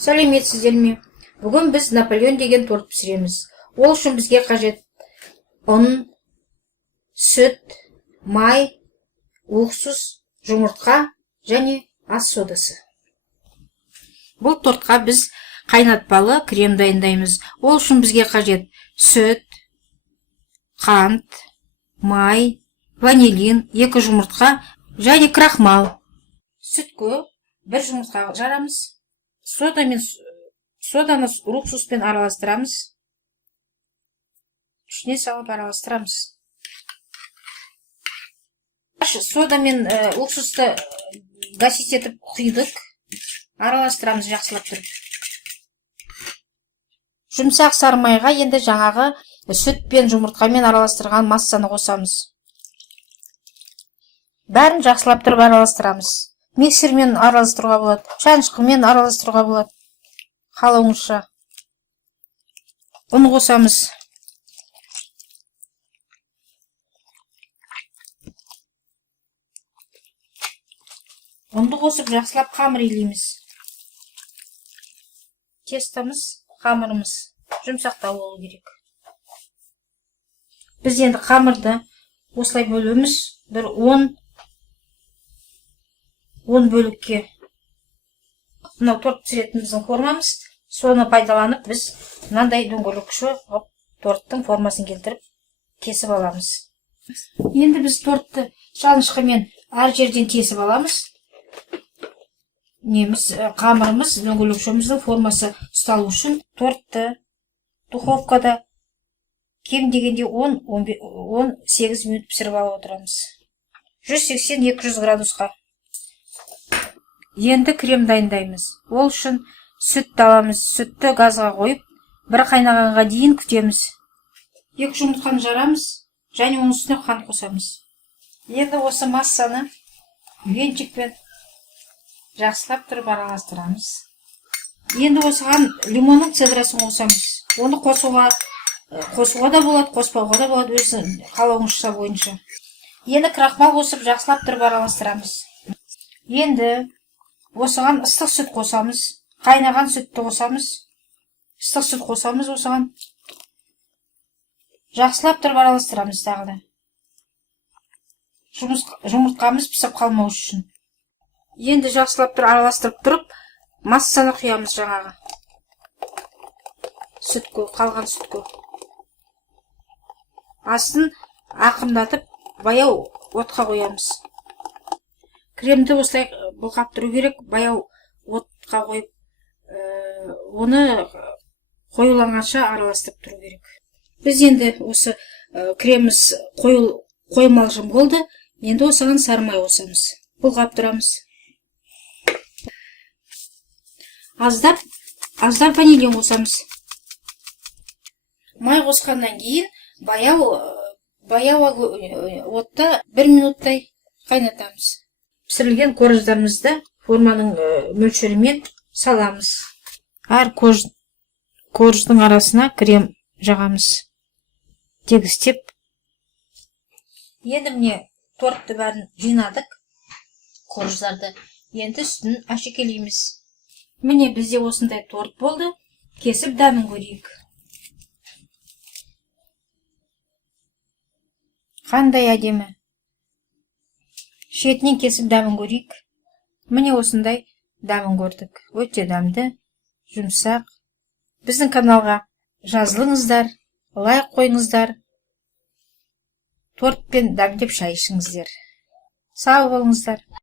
Сәлеметсіздер ме? Бүгін біз Наполеон деген торт пісіреміз. Ол үшін бізге қажет ұн, сүт, май, уксус, жұмыртқа және ас содасы. Бұл тортқа біз қайнатпалы крем дайындаймыз. Ол үшін бізге қажет сүт, қант, май, ванилин, 2 жұмыртқа және крахмал. Сүтке 1 жұмыртқа жарамыз. Соданы уксуспен араластырамыз. Ішіне салып араластырамыз. Сода мен уксусты гасить етіп құйдық. Араластырамыз жақсылап тұрып. Жұмсақ сары майға енді жаңағы сүт пен жұмыртқамен араластырған массаны қосамыз. Бәрін жақсылап тұрып араластырамыз. Миксермен араластыруға болады, шанышқымен араластыруға болады. Қалауыңызша. Ұн қосамыз. Ұнды қосып жақсылап қамыр илейміз. Тестамыз, қамырымыз жұмсақтау болу керек. Біз енді қамырды осылай бөлеміз. Бір 10 бөлікке. Мынау торт пісіретін біздің формамыз. Соны пайдаланып біз мынандай дөңгелекше торттың формасын келтіріп кесіп аламыз. Енді біз тортты шанышқымен әр жерден кесіп аламыз. Қамырымыз дөңгелекшеміздің формасы ұсталу үшін тортты духовкада кем дегенде 10-18 минут пісіріп алып отырамыз. 180-200 градусқа. Енді крем дайындаймыз. Ол үшін сүтті аламыз. Сүтті газға қойып, бір қайнағанға дейін күтеміз. 2 жұмыртқаны жарамыз, және оның үстіне қант қосамыз. Енді осы массаны венчикпен жақсылап тұрып араластырамыз. Енді осыған лимонның цедрасын қосамыз. Оны қосуға да болады, қоспауға да болады, өзі қалауыңызша бойынша. Енді крахмал қосып жақсылап тұрып араластырамыз. Енді осыған ыстық сүт қосамыз. Қайнаған сүтті қосамыз. Ыстық сүт қосамыз осыған. Жақсылап тұрып араластырамыз тағы да. Жұмыртқамыз пісіп қалмау үшін. Енді жақсылап тұрып араластырып тұрып, массаны құямыз жаңағы. Сүтке, қалған сүтке. Астын ақымдатып, баяу отқа қоямыз. Кремді осылай бұлғап тұру керек, баяу отқа қойып, оны қоюланғанша араластырып тұру керек. Біз енді осы креміміз қоймалжың болды. Енді осыған сары май қосамыз. Бұлғап тұрамыз. Аздап ванилин қосамыз. Май қосқаннан кейін баяу отта 1 минуттай қайнатамыз. Пісірілген корждарымызды форманың мөлшерімен саламыз. Әр корждың арасына крем жағамыз. Тегістеп. Енді міне тортты бәрін жинадық. Корждарды. Енді үстін әшекейлейміз. Міне бізде осындай торт болды. Кесіп дәмін көрейік. Қандай әдемі. Шетінен кесіп дәмін көрейік. Міне осындай дәмін көрдік. Өте дәмді, жұмсақ. Біздің каналға жазылыңыздар, лайк қойыңыздар. Тортпен дәмдеп шай ішіңіздер. Сау болыңыздар.